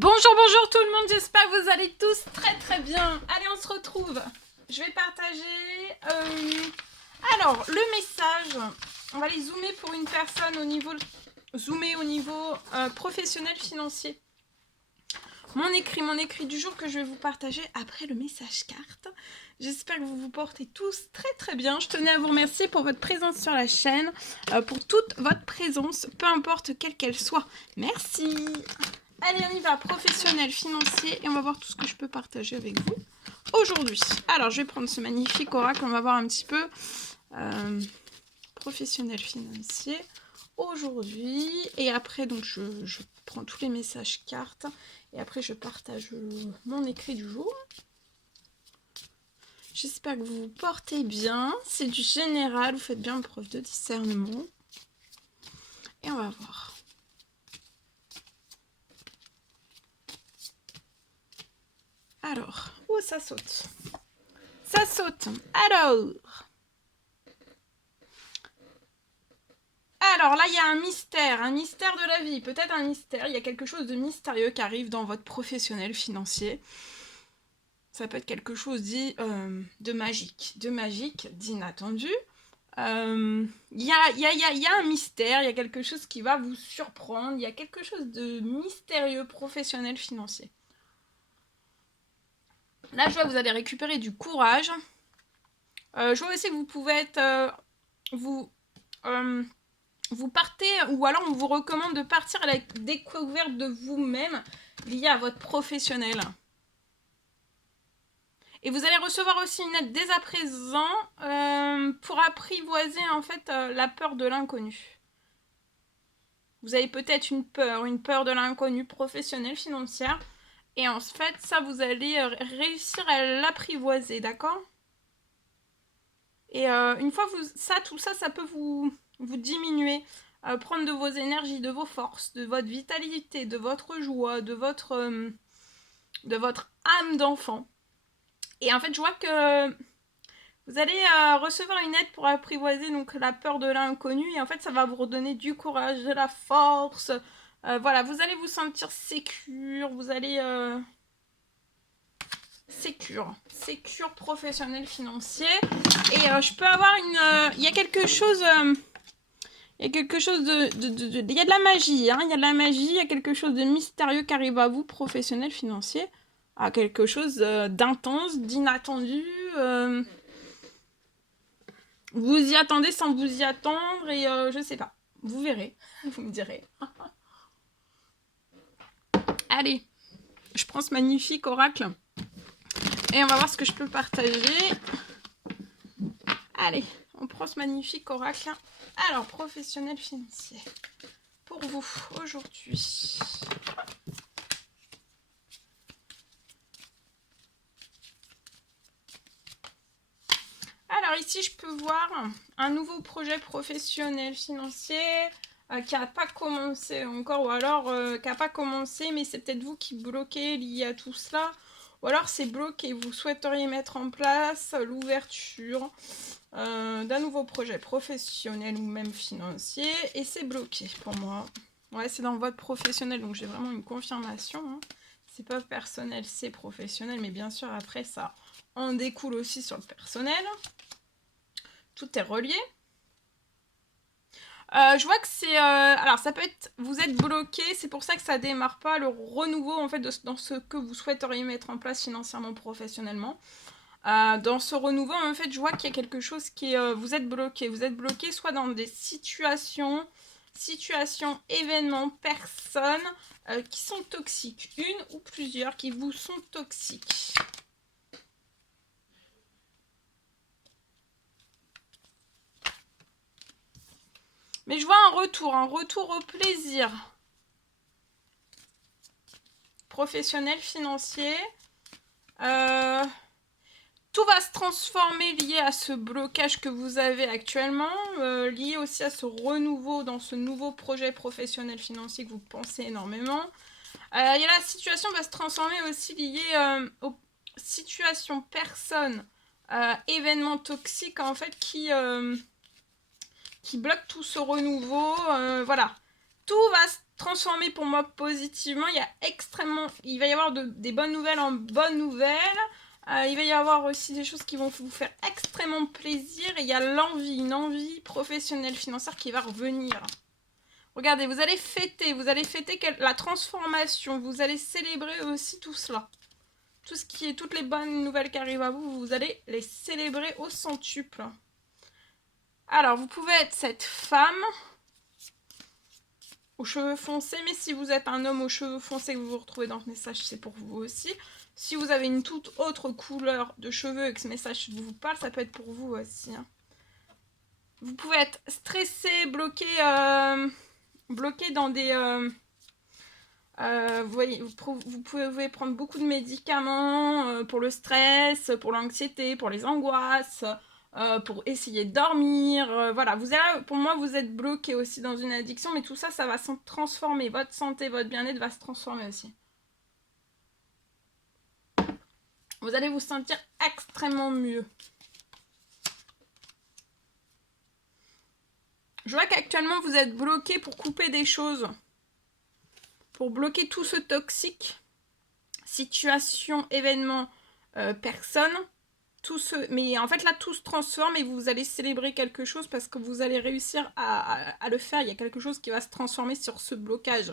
Bonjour, bonjour tout le monde, j'espère que vous allez tous très bien. Allez, on se retrouve. Je vais partager... Alors, le message, on va aller zoomer pour une personne au niveau... professionnel financier. Mon écrit du jour que je vais vous partager après le message carte. J'espère que vous vous portez tous très bien. Je tenais à vous remercier pour votre présence sur la chaîne, pour toute votre présence, peu importe quelle qu'elle soit. Merci. Allez, on y va, professionnel, financier, et on va voir tout ce que je peux partager avec vous aujourd'hui. Alors, je vais prendre ce magnifique oracle, on va voir un petit peu professionnel, financier, aujourd'hui. Et après, donc, je prends tous les messages cartes, et après, je partage mon écrit du jour. J'espère que vous vous portez bien. C'est du général, vous faites bien preuve de discernement. Et on va voir. Alors, oh, ça saute. Ça saute. Alors là, il y a un mystère de la vie, peut-être un mystère. Il y a quelque chose de mystérieux qui arrive dans votre professionnel financier. Ça peut être quelque chose dit de magique, d'inattendu. Il y a un mystère, il y a quelque chose qui va vous surprendre, il y a quelque chose de mystérieux professionnel financier. Là, je vois que vous allez récupérer du courage. Je vois aussi que vous pouvez être... vous partez, ou alors on vous recommande de partir à la découverte de vous-même liée à votre professionnel. Et vous allez recevoir aussi une aide dès à présent pour apprivoiser en fait la peur de l'inconnu. Vous avez peut-être une peur de l'inconnu professionnel, financière. Et en fait, ça, vous allez réussir à l'apprivoiser, d'accord ? Et une fois tout ça, ça peut vous diminuer. Prendre de vos énergies, de vos forces, de votre vitalité, de votre joie, de votre âme d'enfant. Et en fait, je vois que vous allez recevoir une aide pour apprivoiser donc la peur de l'inconnu. Et en fait, ça va vous redonner du courage, de la force. Voilà, vous allez vous sentir sécure. Vous allez... sécure professionnel financier. Et je peux avoir une... Il y a quelque chose... il y a quelque chose il y a de la magie, hein, il y a de la magie, il y a quelque chose de mystérieux qui arrive à vous, professionnel, financier, à quelque chose d'intense, d'inattendu. Vous y attendez sans vous y attendre et je sais pas. Vous verrez, vous me direz. Allez, je prends ce magnifique oracle et on va voir ce que je peux partager. Allez, on prend ce magnifique oracle. Alors, professionnel financier. Pour vous, aujourd'hui. Alors ici, je peux voir un nouveau projet professionnel financier qui n'a pas commencé encore, ou alors qui n'a pas commencé, mais c'est peut-être vous qui bloquez lié à tout cela. Ou alors c'est bloqué, vous souhaiteriez mettre en place l'ouverture d'un nouveau projet professionnel ou même financier, et c'est bloqué pour moi. Ouais, c'est dans votre professionnel, donc j'ai vraiment une confirmation. Hein. C'est pas personnel, c'est professionnel, mais bien sûr après ça en découle aussi sur le personnel. Tout est relié. Je vois que c'est... alors, ça peut être... Vous êtes bloqué, c'est pour ça que ça démarre pas le renouveau, en fait, dans ce que vous souhaiteriez mettre en place financièrement, professionnellement. Dans ce renouveau, en fait, je vois qu'il y a quelque chose qui est... vous êtes bloqué. Vous êtes bloqué soit dans des situations, événements, personnes qui sont toxiques. Une ou plusieurs qui vous sont toxiques. Mais je vois un retour au plaisir. Professionnel, financier. Tout va se transformer lié à ce blocage que vous avez actuellement, lié aussi à ce renouveau dans ce nouveau projet professionnel financier que vous pensez énormément. La situation va se transformer aussi liée aux situations, personnes, événements toxiques en fait qui bloquent tout ce renouveau. Voilà. Tout transformer pour moi positivement. Il va y avoir des bonnes nouvelles en bonnes nouvelles. Il va y avoir aussi des choses qui vont vous faire extrêmement plaisir. Et il y a une envie professionnelle, financière qui va revenir. Regardez, vous allez fêter la transformation. Vous allez célébrer aussi tout cela. Toutes les bonnes nouvelles qui arrivent à vous, vous allez les célébrer au centuple. Alors, vous pouvez être cette femme aux cheveux foncés, mais si vous êtes un homme aux cheveux foncés que vous vous retrouvez dans ce message, c'est pour vous aussi. Si vous avez une toute autre couleur de cheveux et que ce message vous parle, ça peut être pour vous aussi. Hein. Vous pouvez être stressé, bloqué dans des... vous pouvez prendre beaucoup de médicaments pour le stress, pour l'anxiété, pour les angoisses, pour essayer de dormir. Voilà, pour moi, vous êtes bloqué aussi dans une addiction, mais tout ça, ça va se transformer. Votre santé, votre bien-être va se transformer aussi. Vous allez vous sentir extrêmement mieux. Je vois qu'actuellement, vous êtes bloqué pour couper des choses. Pour bloquer tout ce toxique. Situation, événement, personne. Mais en fait, là, tout se transforme et vous allez célébrer quelque chose parce que vous allez réussir à le faire. Il y a quelque chose qui va se transformer sur ce blocage.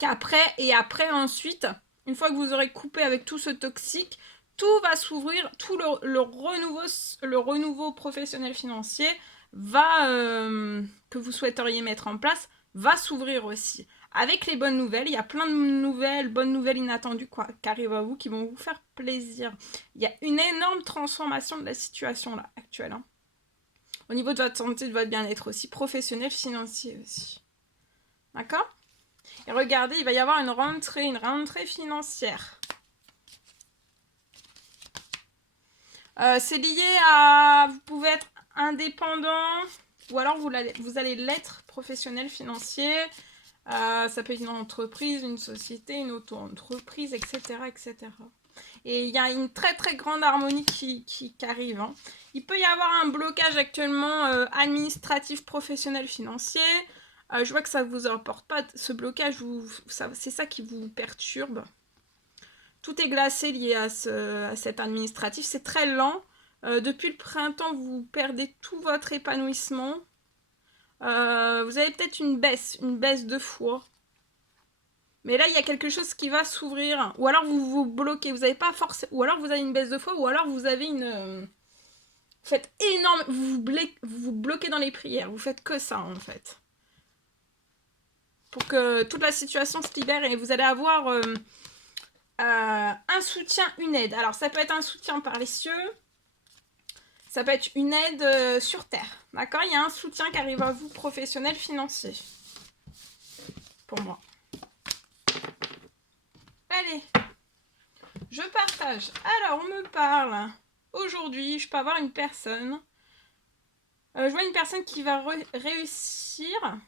Après, ensuite, une fois que vous aurez coupé avec tout ce toxique, tout va s'ouvrir, tout le renouveau professionnel financier que vous souhaiteriez mettre en place va s'ouvrir aussi. Avec les bonnes nouvelles, il y a plein de bonnes nouvelles inattendues qui arrivent à vous, qui vont vous faire plaisir. Il y a une énorme transformation de la situation là, actuelle. Hein. Au niveau de votre santé, de votre bien-être aussi, professionnel, financier aussi. D'accord ? Et regardez, il va y avoir une rentrée financière. C'est lié à... Vous pouvez être indépendant, ou alors vous allez l'être professionnel, financier. Ça peut être une entreprise, une société, une auto-entreprise, etc., etc. Et il y a une très très grande harmonie qui arrive. Hein. Il peut y avoir un blocage actuellement administratif, professionnel, financier. Je vois que ça ne vous apporte pas ce blocage, c'est ça qui vous perturbe. Tout est glacé lié à cet administratif. C'est très lent. Depuis le printemps, vous perdez tout votre épanouissement. Vous avez peut-être une baisse de foi. Mais là, il y a quelque chose qui va s'ouvrir. Ou alors vous vous bloquez. Vous n'avez pas forcément. Ou alors vous avez une baisse de foi. Ou alors vous avez une. Vous faites énorme. Vous vous bloquez dans les prières. Vous faites que ça en fait. Pour que toute la situation se libère et vous allez avoir un soutien, une aide. Alors ça peut être un soutien par les cieux. Ça peut être une aide sur terre. D'accord ? Il y a un soutien qui arrive à vous, professionnel, financier. Pour moi. Allez. Je partage. Alors, on me parle. Aujourd'hui, je peux avoir une personne. Je vois une personne qui va réussir.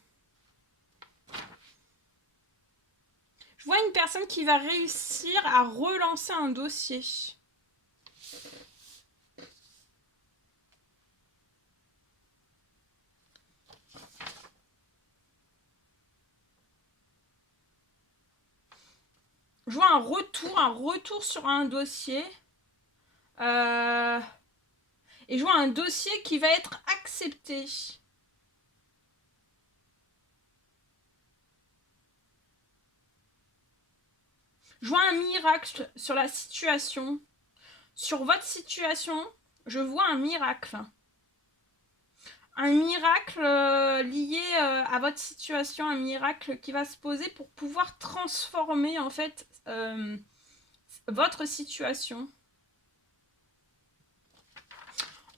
Je vois une personne qui va réussir à relancer un dossier. Je vois un retour sur un dossier. Et je vois un dossier qui va être accepté. Je vois un miracle sur la situation. Sur votre situation, je vois un miracle. Un miracle lié à votre situation, un miracle qui va se poser pour pouvoir transformer en fait votre situation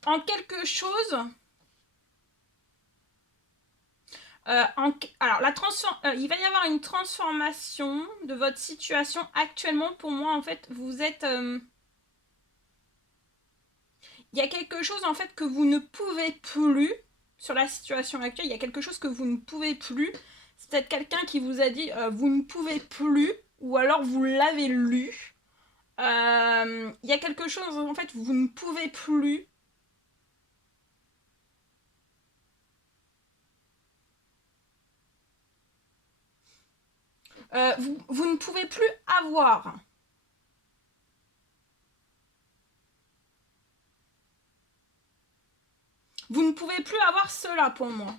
en quelque chose. Alors, il va y avoir une transformation de votre situation. Actuellement, pour moi, en fait, vous êtes... il y a quelque chose, en fait, que vous ne pouvez plus, sur la situation actuelle, il y a quelque chose que vous ne pouvez plus. C'est peut-être quelqu'un qui vous a dit vous ne pouvez plus, ou alors vous l'avez lu. Il y a quelque chose, en fait, vous ne pouvez plus. Vous ne pouvez plus avoir. Vous ne pouvez plus avoir cela pour moi.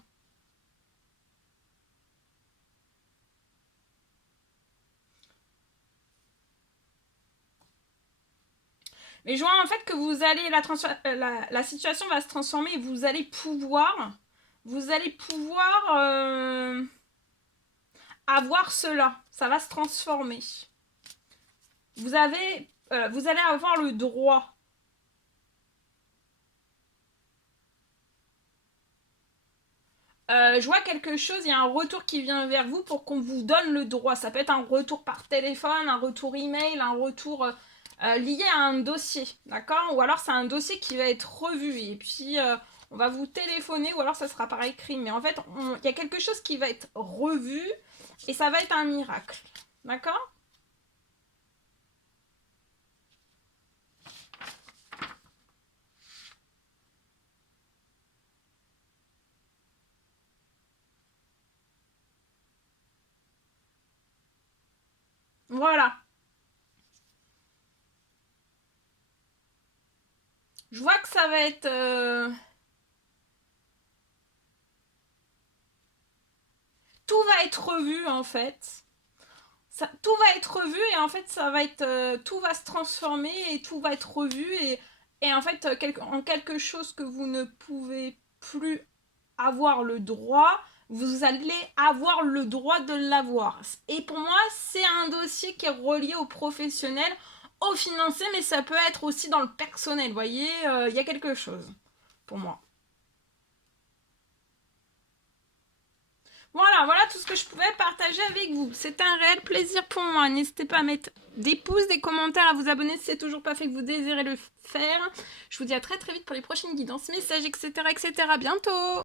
Mais je vois en fait que vous allez la situation va se transformer et vous allez pouvoir avoir cela. Ça va se transformer. Vous allez avoir le droit. Je vois quelque chose, il y a un retour qui vient vers vous pour qu'on vous donne le droit. Ça peut être un retour par téléphone, un retour email, un retour lié à un dossier, d'accord? Ou alors c'est un dossier qui va être revu et puis on va vous téléphoner ou alors ça sera par écrit. Mais en fait, il y a quelque chose qui va être revu et ça va être un miracle, d'accord? Voilà. Je vois que ça va être... Tout va être revu en fait. Tout va être revu et en fait ça va être tout va se transformer et tout va être revu et en fait en quelque chose que vous ne pouvez plus avoir le droit, vous allez avoir le droit de l'avoir. Et pour moi c'est un dossier qui est relié au professionnel, au financier, mais ça peut être aussi dans le personnel, vous voyez, il y a quelque chose pour moi. Voilà tout ce que je pouvais partager avec vous. C'est un réel plaisir pour moi. N'hésitez pas à mettre des pouces, des commentaires, à vous abonner si c'est toujours pas fait que vous désirez le faire. Je vous dis à très très vite pour les prochaines guidances, messages, etc. etc. À bientôt!